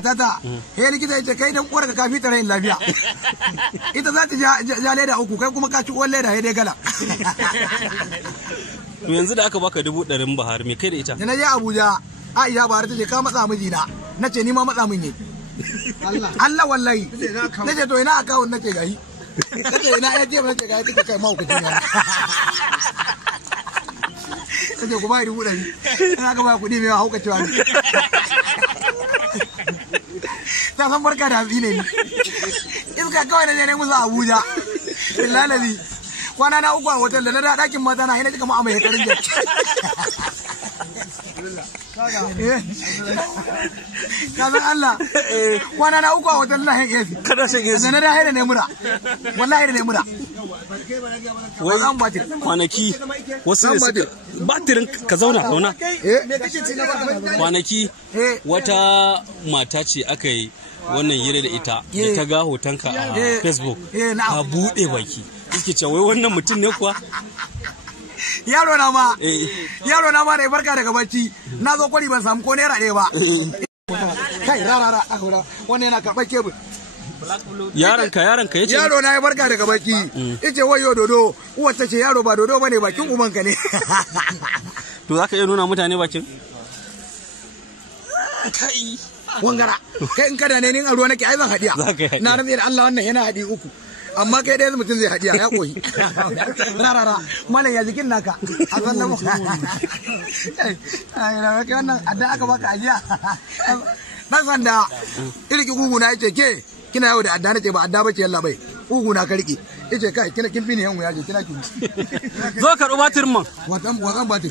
matata he likita yace kai dan uwarka ka fita rayin lafiya ita za ta ja leda uku kai kuma ka ci uwar leda he dai gala. To yanzu da aka baka 100 Bahar me kai da ita? Da na je Abuja Aisha Bahar ta ce ka matsa mijina nace ni ma matsa min ne. Allah wallahi nace to ina akawun nace gahi nace ina ya je nace gahi kike kai mahaukacin yana nace ku ba 100 ina ka ba kuɗi mai haukacewa ne ta san barka da hatsi ne iska kawai na je ne musu Abuja billahi kwana na uku a hotel da na da ɗakin mata na ina cika mu amai hekarin jar ka san Allah kwana na uku a hotel na hen AC kada shan AC da na da haida ne mura wallahi da ne mura wai kwanaki wasu ne batirin ka zauna kwanaki wata mata ce aka yi wannan hira da ita da ta ga hotonka a Facebook ta buɗe baki yake cewa wai wannan mutum ne kuwa yaro na ma da barka daga bacci na zo kwari ban samu ko naira ɗaya ba kai rarara wannan yana karɓar kebul yaronka yace yaro na ya barka daga bacci yace wayo dodo uwar ta ce yaro ba dodo bane bakin umanka ne. To zaka iya nuna mutane bakin kai wangara kai in kada ne nin a ruwa nake ai zan hadiya na rantsa da Allah wannan yana hadi uku amma kai dai mutum zai hadiya ya koyi rarara malam ya jikin naka a sannan mu ai na kai wannan adda aka baka ajiya dan sanda irki gugu na yace ke kina yau da adda nace ba adda bace yalla bai gugu na ka rike yace kai kina kin fini yan wuya je kina ki zo ka rubatir man watan batir